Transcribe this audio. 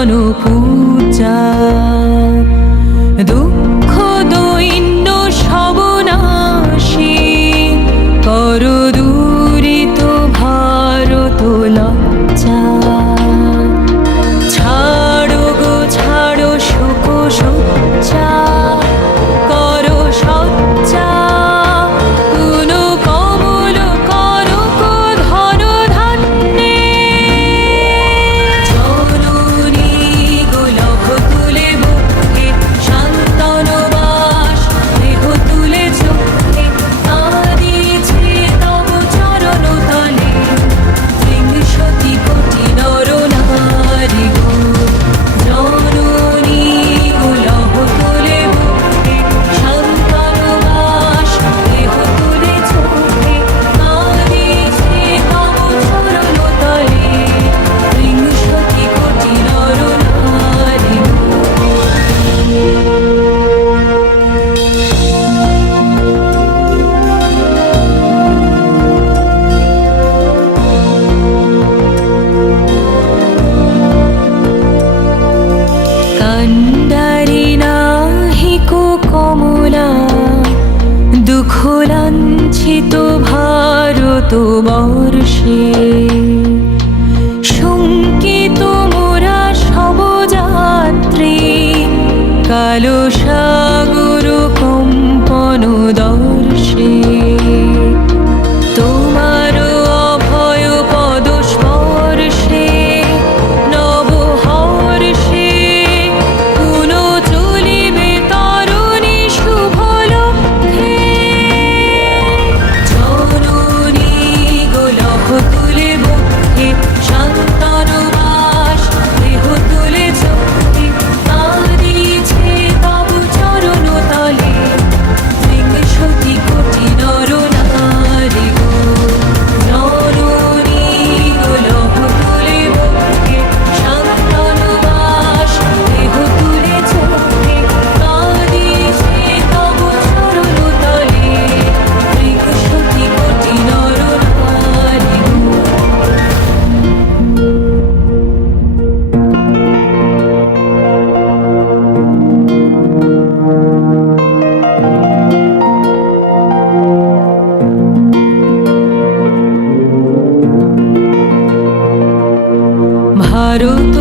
জনপূজা দুঃখ দৈন্য সবনাশী কর দূরিত ভারত লজ্জা ছাড়ো গো ছাড়ো শোক সজ্জা করো সজ্জা পুনঃ কমল করক ধন ধান্যে জননী গোলক তুলে বুকে শান্তন বাস দেহ তুলে চোখে কাঁদিছে তব চরণ তলে বিংশতি কোটি নর নারী গো জননী গোলক তুলে বুকে শান্তন বাস দেহ তুলে চোখে কাঁদিছে তব চরণ তলে বিংশতি কোটি নর নারী কান্ডারি নাহিক কমলা দুঃখ লাঞ্ছিত ভারত বর্ষে